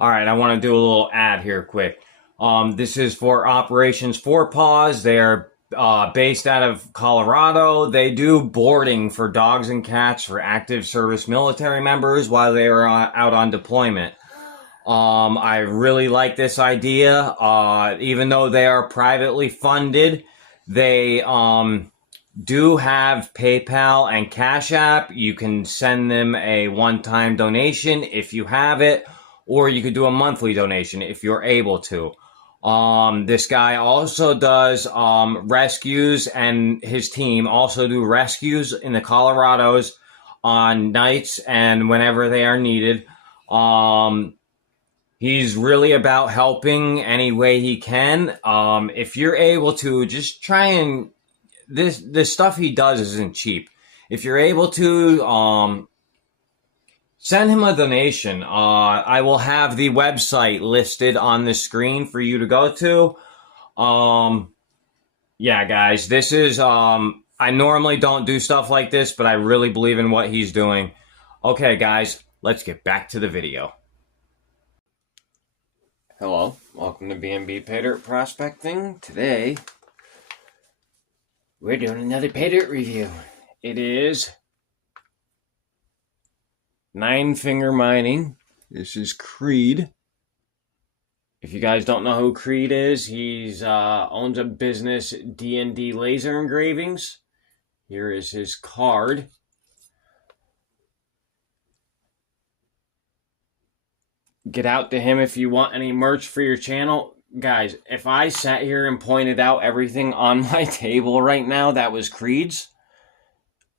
All right, I want to do a little ad here quick. This is for Operations Four Paws. They are based out of Colorado. They do boarding for dogs and cats for active service military members while they are out on deployment. I really like this idea. Even though they are privately funded, they do have PayPal and Cash App. You can send them a one-time donation if you have it, or you could do a monthly donation if you're able to. This guy also does rescues, and his team also do rescues in the Colorados on nights and whenever they are needed. He's really about helping any way he can. If you're able to, just try and the stuff he does isn't cheap. If you're able to, send him a donation. I will have the website listed on the screen for you to go to. Yeah, guys, this is, I normally don't do stuff like this, but I really believe in what he's doing. Okay, guys, let's get back to the video. Hello, welcome to B&BPaydirtProspecting. Today, we're doing another pay dirt review. It is 9 Finger Mining. This is Creed. If you guys don't know who Creed is, he's owns a business, D&D Laser Engravings. Here is his card. Get out to him if you want any merch for your channel. Guys, if I sat here and pointed out everything on my table right now that was Creed's,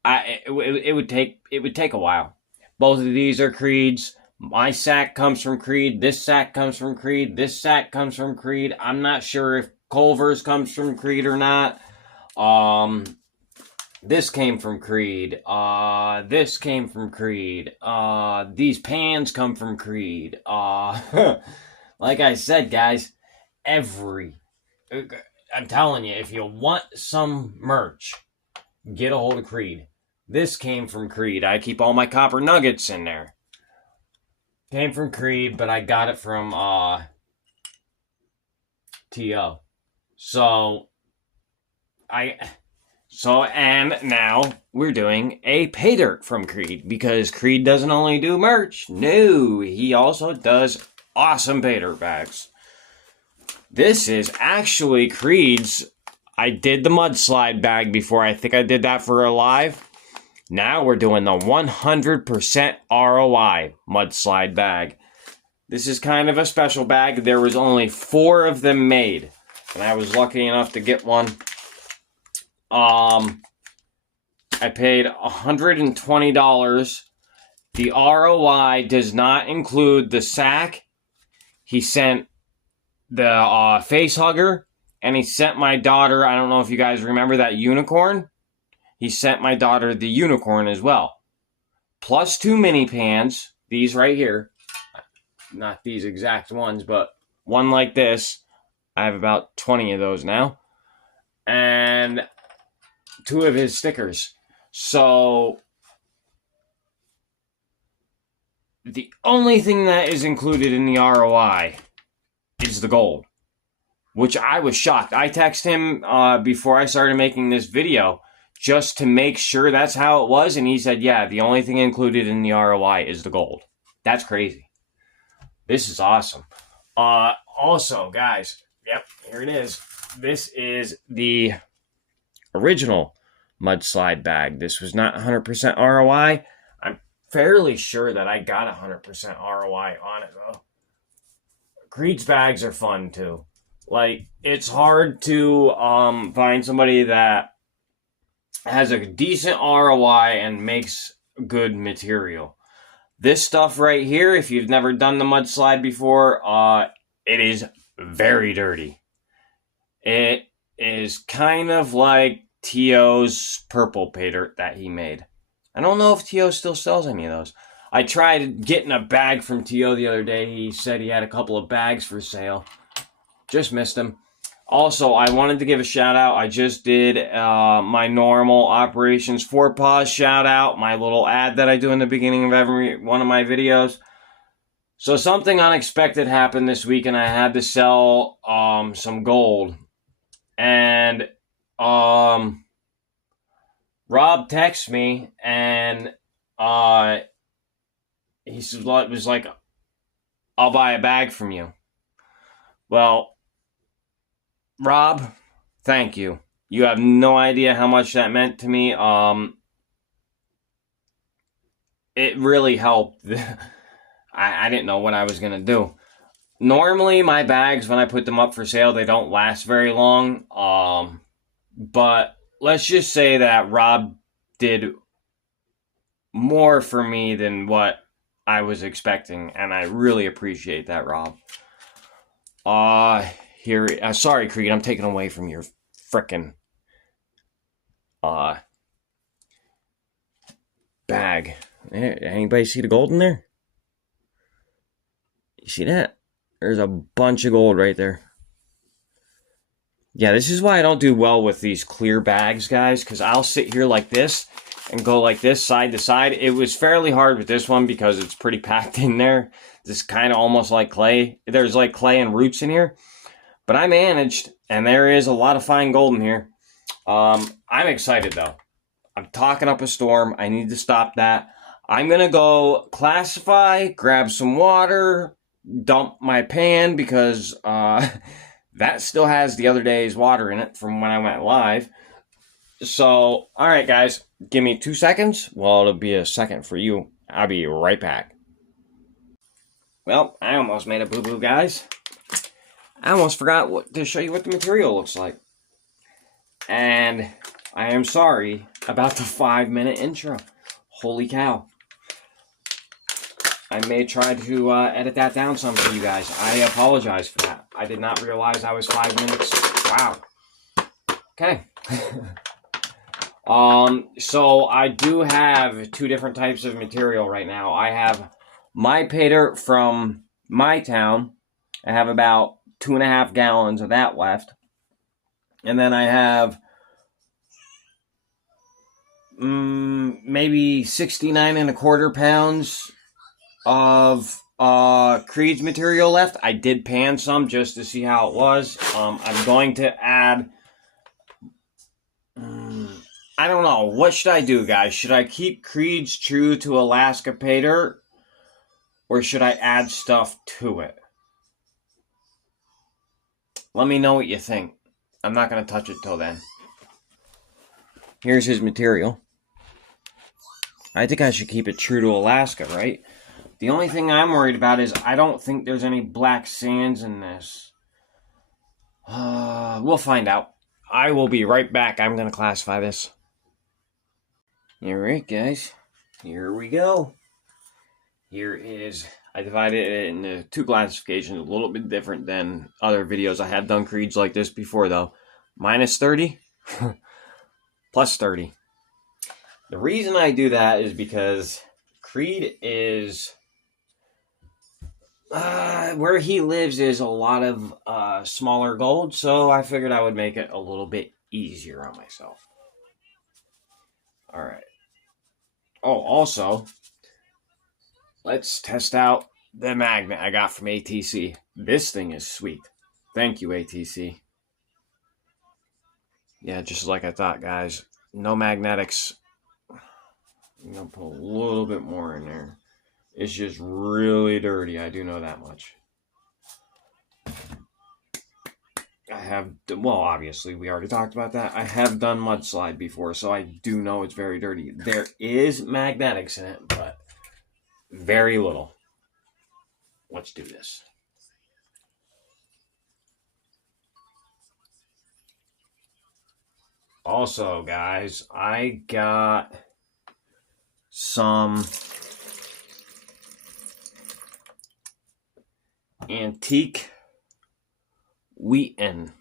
it would take a while. Both of these are Creed's. My sack comes from Creed. This sack comes from Creed. This sack comes from Creed. I'm not sure if Culver's comes from Creed or not. This came from Creed. This came from Creed. These pans come from Creed. Like I said, guys, I'm telling you, if you want some merch, get a hold of Creed. This came from Creed. I keep all my copper nuggets in there. Came from Creed, but I got it from T.O. And now we're doing a pay dirt from Creed, because Creed doesn't only do merch. No, he also does awesome pay dirt bags. This is actually Creed's. I did the Mudslide bag before. I think I did that for a live. Now we're doing the 100% ROI Mudslide bag. This is kind of a special bag. There was only 4 of them made, and I was lucky enough to get one. I paid $120. The ROI does not include the sack. He sent the face hugger, and he sent my daughter, I don't know if you guys remember that unicorn. He sent my daughter the unicorn as well. Plus 2 mini pans, these right here. Not these exact ones, but one like this. I have about 20 of those now. And 2 of his stickers. So the only thing that is included in the ROI is the gold, which I was shocked. I texted him before I started making this video just to make sure that's how it was, and he said, yeah, the only thing included in the ROI is the gold. That's crazy. This is awesome. Also, guys, yep, here it is. This is the original Mudslide bag. This was not 100% ROI. I'm fairly sure that I got 100% ROI on it, though. Creed's bags are fun, too. Like, it's hard to find somebody that has a decent ROI and makes good material. This stuff right here, if you've never done the Mudslide before, it is very dirty. It is kind of like T.O.'s purple pay dirt that he made. I don't know if T.O. still sells any of those. I tried getting a bag from T.O. the other day. He said he had a couple of bags for sale. Just missed him. Also, I wanted to give a shout out. I just did my normal Operations 4 Paws shout out, my little ad that I do in the beginning of every one of my videos. So something unexpected happened this week, and I had to sell some gold. And Rob texts me, and he was like, "I'll buy a bag from you." Well, Rob, thank you. You have no idea how much that meant to me. It really helped. I didn't know what I was gonna do. Normally, my bags, when I put them up for sale, they don't last very long. But let's just say that Rob did more for me than what I was expecting, and I really appreciate that, Rob. Sorry, Creed, I'm taking away from your frickin' bag. Anybody see the gold in there? You see that? There's a bunch of gold right there. Yeah, this is why I don't do well with these clear bags, guys, because I'll sit here like this and go like this, side to side. It was fairly hard with this one because it's pretty packed in there. This kind of almost like clay. There's like clay and roots in here. But I managed, and there is a lot of fine gold in here. I'm excited, though. I'm talking up a storm. I need to stop that. I'm going to go classify, grab some water, dump my pan because that still has the other day's water in it from when I went live. So, all right, guys, give me 2 seconds. Well, it'll be a second for you. I'll be right back. Well, I almost made a boo-boo, guys. I almost forgot to show you what the material looks like. And I am sorry about the 5-minute intro. Holy cow. I may try to edit that down some for you guys. I apologize for that. I did not realize I was 5 minutes. Wow. Okay. So I do have 2 different types of material right now. I have my pay dirt from my town. I have about 2.5 gallons of that left. And then I have maybe 69.25 pounds of Creed's material left. I did pan some just to see how it was. I'm going to add, I don't know, what should I do, guys? Should I keep Creed's true to Alaska pay dirt, or should I add stuff to it? Let me know what you think. I'm not going to touch it till then. Here's his material. I think I should keep it true to Alaska, right? The only thing I'm worried about is I don't think there's any black sands in this. We'll find out. I will be right back. I'm going to classify this. Alright, guys. Here we go. Here is... I divided it into 2 classifications, a little bit different than other videos. I have done Creeds like this before, though. Minus 30, plus 30. The reason I do that is because Creed is... where he lives is a lot of smaller gold, so I figured I would make it a little bit easier on myself. Alright. Oh, also, let's test out the magnet I got from ATC. This thing is sweet. Thank you, ATC. Yeah, just like I thought, guys. No magnetics. I'm going to put a little bit more in there. It's just really dirty. I do know that much. I have, well, obviously, we already talked about that. I have done Mudslide before, so I do know it's very dirty. There is magnetics in it, but very little. Let's do this. Also, guys, I got some antique Wheaton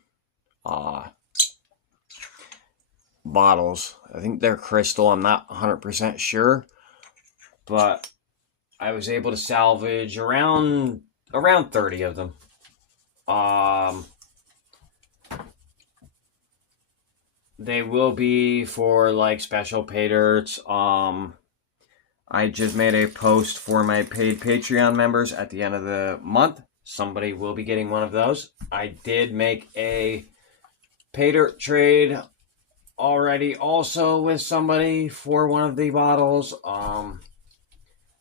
bottles. I think they're crystal. I'm not 100% sure, but I was able to salvage around 30 of them. They will be for like special pay dirts. I just made a post for my paid Patreon members at the end of the month. Somebody will be getting one of those. I did make a pay dirt trade already also with somebody for one of the bottles.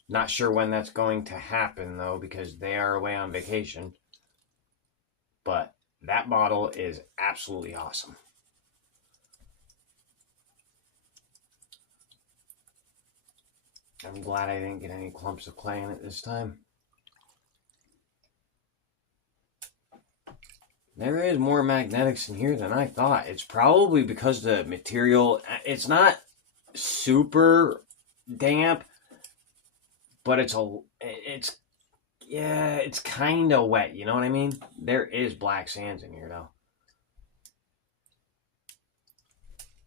Not sure when that's going to happen though, because they are away on vacation. But that bottle is absolutely awesome. I'm glad I didn't get any clumps of clay in it this time. There is more magnetics in here than I thought. It's probably because the material, it's not super damp, but it's kind of wet, you know what I mean? There is black sands in here though.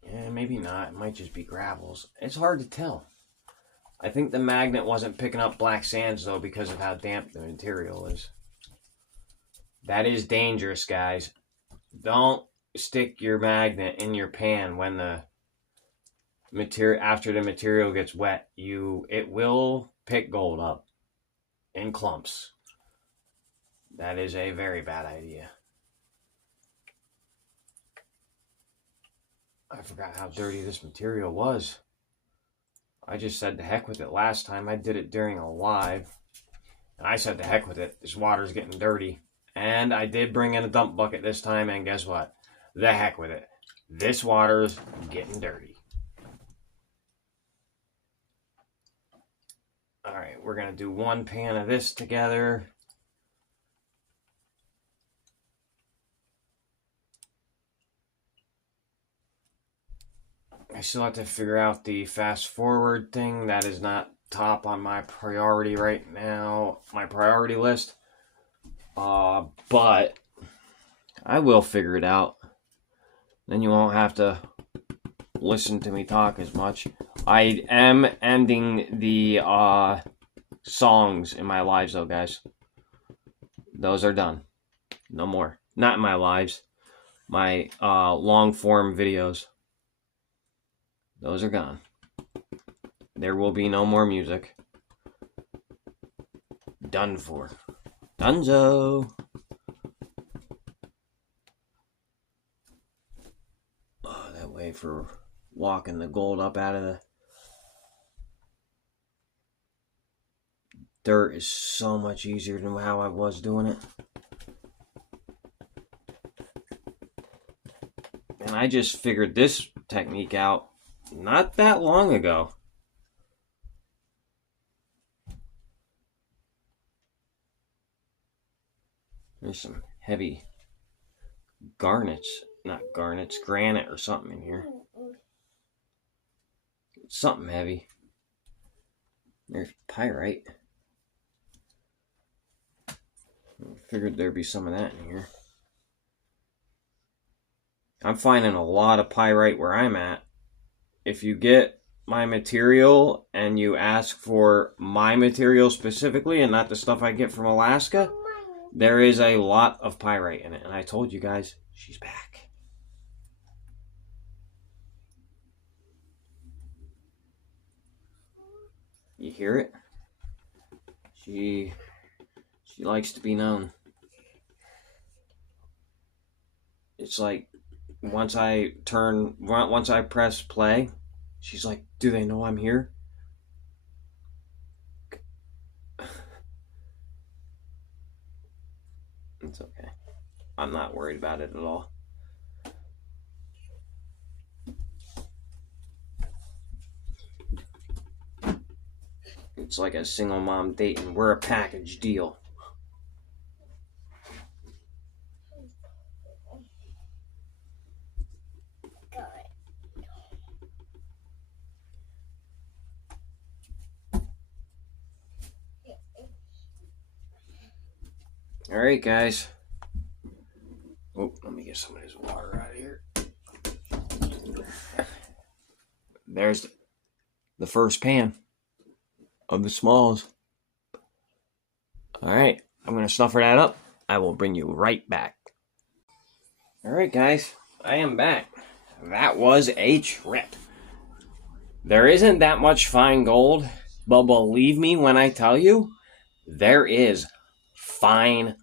Yeah, maybe not. It might just be gravels. It's hard to tell. I think the magnet wasn't picking up black sands though because of how damp the material is. That is dangerous, guys. Don't stick your magnet in your pan when the material, after the material gets wet. It will pick gold up in clumps. That is a very bad idea. I forgot how dirty this material was. I just said the heck with it last time. I did it during a live. And I said the heck with it. This water's getting dirty. And I did bring in a dump bucket this time. And guess what? The heck with it. This water's getting dirty. Alright, we're going to do one pan of this together. I still have to figure out the fast forward thing. That is not top on my priority right now, my priority list. But I will figure it out. Then you won't have to listen to me talk as much. I am ending the songs in my lives though, guys. Those are done. No more. Not in my lives. My long form videos. Those are gone. There will be no more music. Done for. Dunzo. Oh, that way for walking the gold up out of the dirt is so much easier than how I was doing it. And I just figured this technique out not that long ago. There's some heavy granite or something in here. Something heavy. There's pyrite. I figured there'd be some of that in here. I'm finding a lot of pyrite where I'm at. If you get my material and you ask for my material specifically and not the stuff I get from Alaska, there is a lot of pyrite in it. And I told you guys, she's back. You hear it? She likes to be known. It's like once I press play, she's like, do they know I'm here? It's okay. I'm not worried about it at all. It's like a single mom dating. We're a package deal. All right, guys. Oh, let me get some of this water out of here. There's the first pan of the smalls. All right, I'm going to snuffer that up. I will bring you right back. All right, guys, I am back. That was a trip. There isn't that much fine gold But believe me when I tell you, there is fine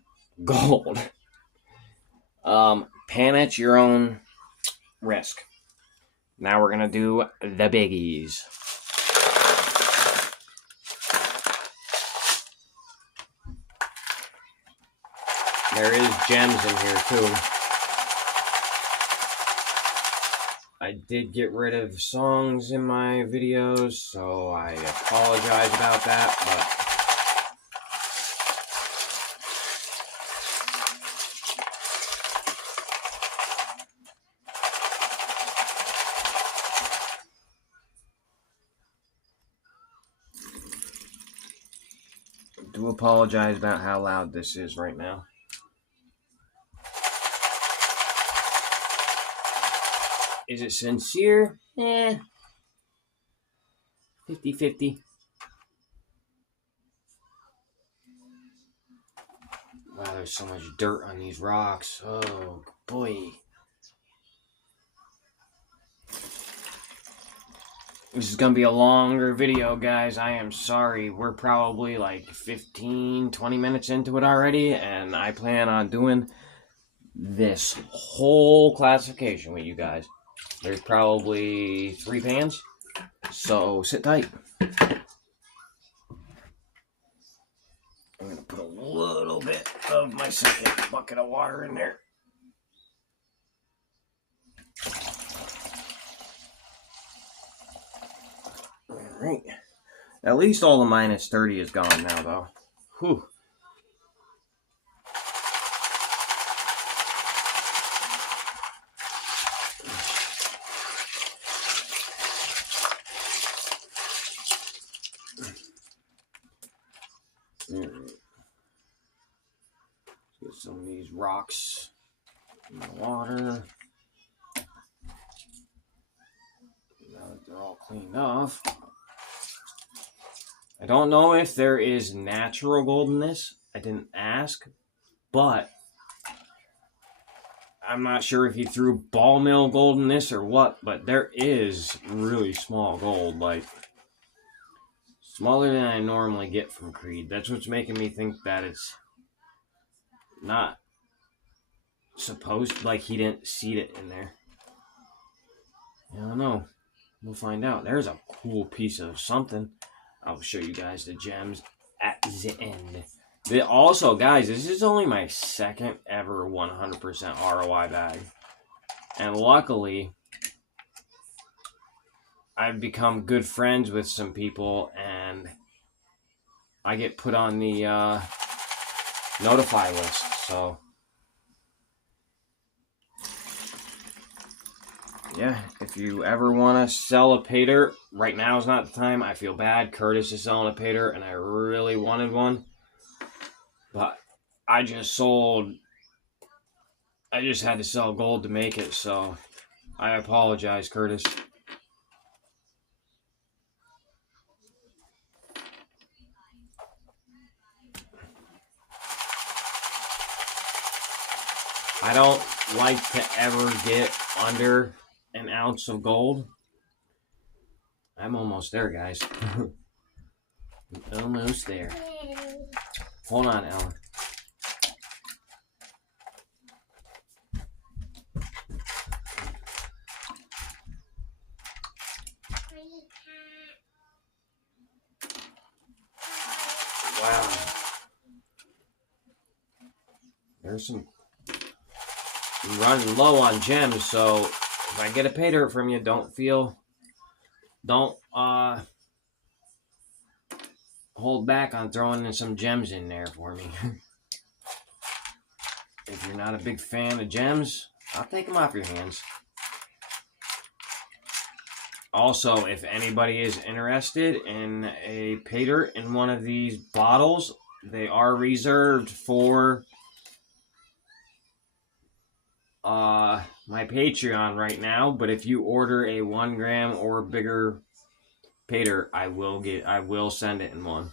gold. Pan at your own risk. Now we're gonna do the biggies. There is gems in here too. I did get rid of songs in my videos, so I apologize about that, but I do apologize about how loud this is right now. Is it sincere? 50-50. Wow, there's so much dirt on these rocks. Oh, boy. This is going to be a longer video, guys. I am sorry. We're probably like 15, 20 minutes into it already, and I plan on doing this whole classification with you guys. There's probably 3 pans, so sit tight. I'm going to put a little bit of my second bucket of water in there. Alright. At least all the minus 30 is gone now, though. Whew. Alright. Get some of these rocks in the water. Now that they're all cleaned off. I don't know if there is natural gold in this. I didn't ask, but I'm not sure if he threw ball mill gold in this or what, but there is really small gold, like smaller than I normally get from Creed. That's what's making me think that it's not supposed, like he didn't seed it in there. I don't know. We'll find out. There's a cool piece of something. I'll show you guys the gems at the end. Also, guys, this is only my second ever 100% ROI bag. And luckily, I've become good friends with some people, and I get put on the notify list. So, yeah, if you ever want to sell a pay dirt, right now is not the time. I feel bad. Curtis is selling a pay dirt, and I really wanted one. But I just had to sell gold to make it, so I apologize, Curtis. I don't like to ever get under an ounce of gold. I'm almost there, guys. Almost there. Hold on, Ellen. Wow. There's some... I'm running low on gems, so if I get a pay dirt from you, don't hold back on throwing in some gems in there for me. If you're not a big fan of gems, I'll take them off your hands. Also, if anybody is interested in a pay dirt in one of these bottles, they are reserved for my Patreon right now. But if you order a 1 gram or bigger pay dirt, I will send it in one.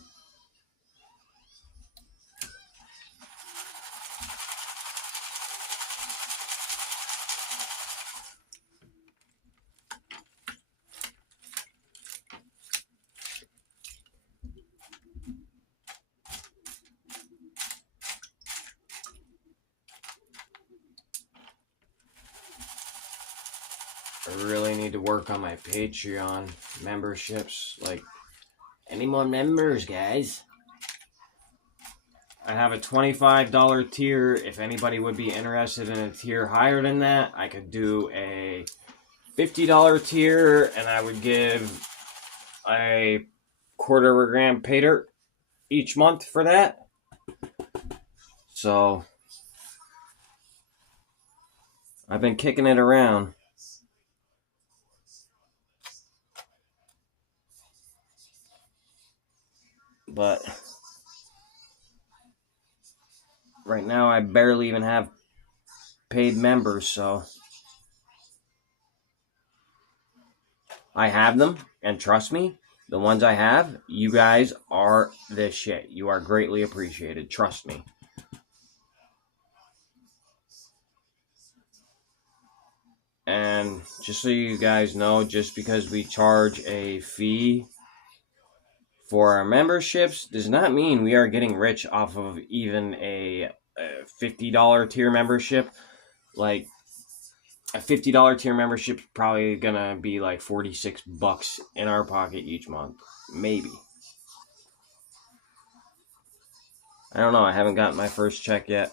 I really need to work on my Patreon memberships. Like, any more members, guys? I have a $25 tier. If anybody would be interested in a tier higher than that, I could do a $50 tier, and I would give a quarter of a gram pay dirt each month for that. So I've been kicking it around. But right now I barely even have paid members, so I have them, and trust me, the ones I have, you guys are the shit. You are greatly appreciated. Trust me. And just so you guys know, just because we charge a fee for our memberships does not mean we are getting rich off of even a $50 tier membership. Like, a $50 tier membership is probably gonna be like $46 in our pocket each month. Maybe. I don't know. I haven't gotten my first check yet.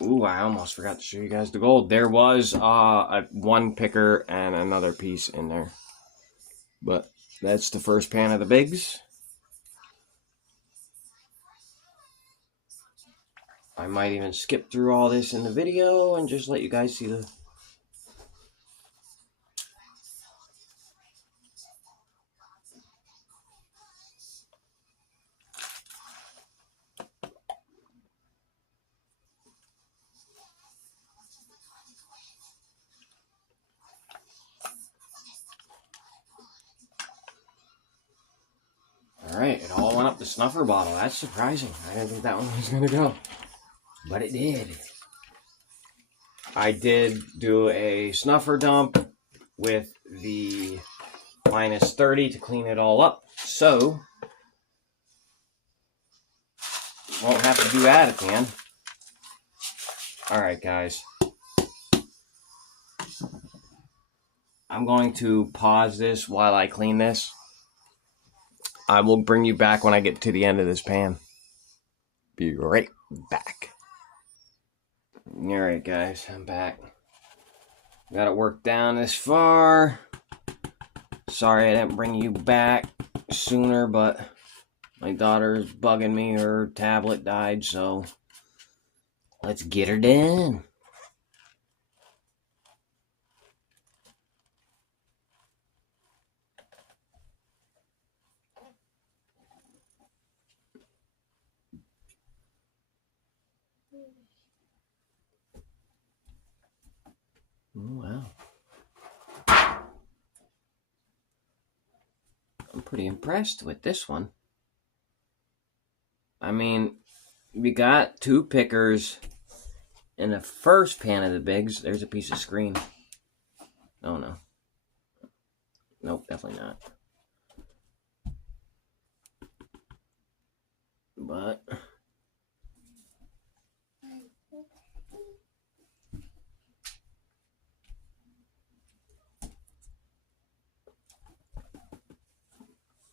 Ooh, I almost forgot to show you guys the gold. There was one picker and another piece in there. But that's the first pan of the bigs. I might even skip through all this in the video and just let you guys see the... Alright, it all went up the snuffer bottle. That's surprising. I didn't think that one was going to go. But it did. I did do a snuffer dump with the minus 30 to clean it all up. So, won't have to do that at the end. Alright, guys. I'm going to pause this while I clean this. I will bring you back when I get to the end of this pan. Be right back. Alright, guys, I'm back. Got it worked down this far. Sorry I didn't bring you back sooner, but my daughter's bugging me. Her tablet died, so let's get her done. Oh, wow. I'm pretty impressed with this one. I mean, we got two pickers in the first pan of the bigs. There's a piece of screen. Oh, no. Nope, definitely not. But...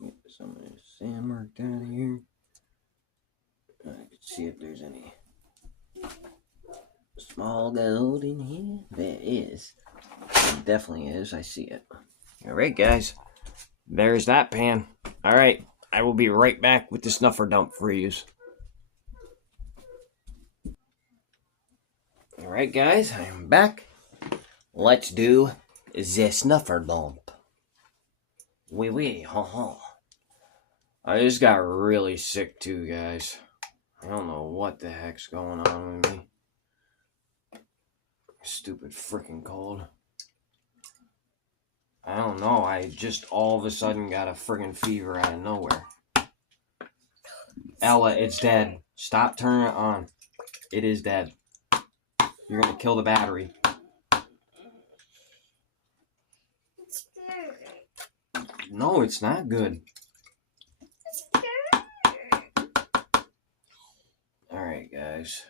get some of this sand marked out of here. I can see if there's any small gold in here. There is. There definitely is. I see it. Alright, guys. There's that pan. Alright. I will be right back with the snuffer dump for use. Alright, guys. I am back. Let's do the snuffer dump. Wee, ha ha. I just got really sick too, guys. I don't know what the heck's going on with me. Stupid freaking cold. I don't know. I just all of a sudden got a freaking fever out of nowhere. Ella, it's dead. Stop turning it on. It is dead. You're gonna kill the battery. It's good. No, it's not good. It's good. Alright, guys.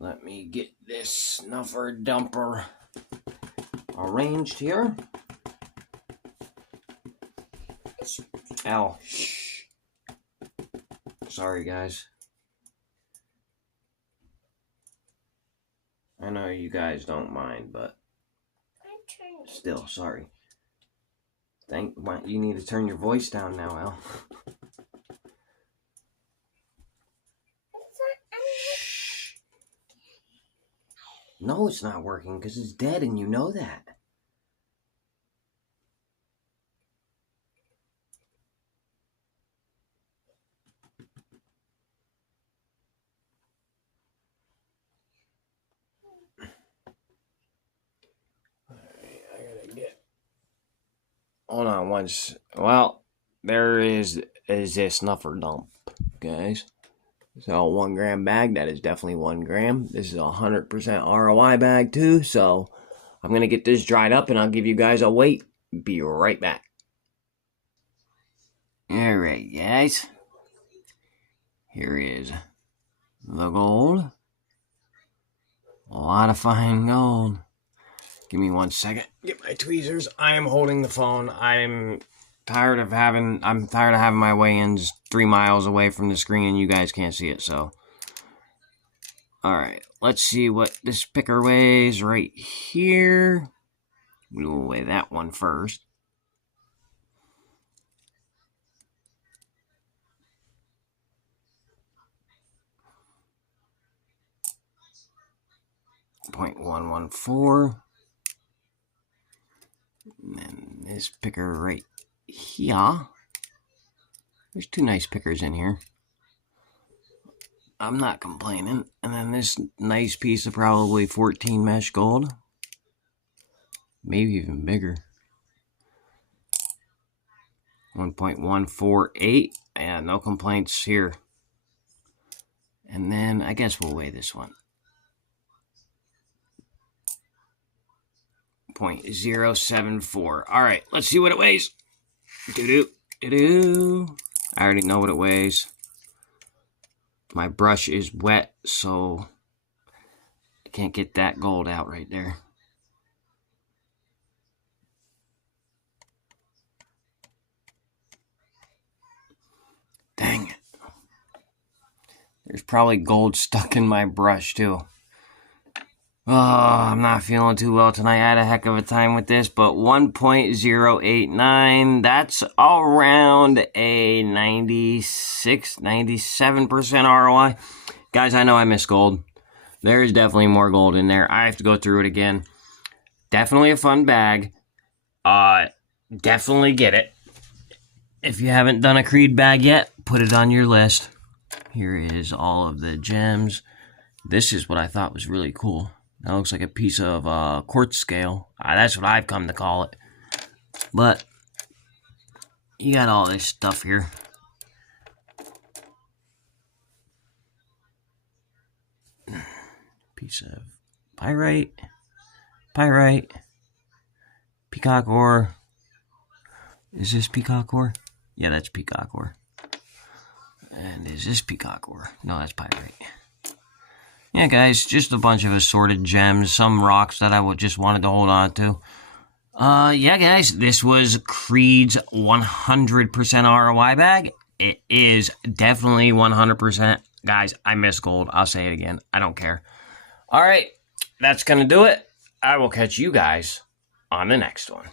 Let me get this snuffer dumper arranged here. Ow. Shh. Sorry, guys. I know you guys don't mind, but still, sorry. You need to turn your voice down now, Al. Shh. No, it's not working because it's dead and you know that. Hold on once. Well, there is a snuffer dump, guys. So 1 gram bag, that is definitely 1 gram. This is a 100% ROI bag too. So I'm going to get this dried up and I'll give you guys a weight. Be right back. Alright, guys. Here is the gold. A lot of fine gold. Give me 1 second. Get my tweezers. I am holding the phone. I'm tired of having my weigh-ins 3 miles away from the screen and you guys can't see it, so. Alright, let's see what this picker weighs right here. We will weigh that one first. .114. And then this picker right here. There's 2 nice pickers in here. I'm not complaining. And then this nice piece of probably 14 mesh gold. Maybe even bigger. 1.148. Yeah, no complaints here. And then I guess we'll weigh this one. 0.074. Alright, let's see what it weighs. Doo-doo. I already know what it weighs. My brush is wet, so I can't get that gold out right there. Dang it. There's probably gold stuck in my brush, too. Oh, I'm not feeling too well tonight. I had a heck of a time with this, but 1.089, that's around a 97% ROI. Guys, I know I missed gold. There's definitely more gold in there. I have to go through it again. Definitely a fun bag. Definitely get it. If you haven't done a Creed bag yet, put it on your list. Here is all of the gems. This is what I thought was really cool. That looks like a piece of quartz scale. That's what I've come to call it. But you got all this stuff here. Piece of pyrite, peacock ore. Is this peacock ore? Yeah, that's peacock ore. And is this peacock ore? No, that's pyrite. Yeah, guys, just a bunch of assorted gems, some rocks that I just wanted to hold on to. Yeah, guys, this was Creed's 100% ROI bag. It is definitely 100%. Guys, I miss gold. I'll say it again. I don't care. All right, that's going to do it. I will catch you guys on the next one.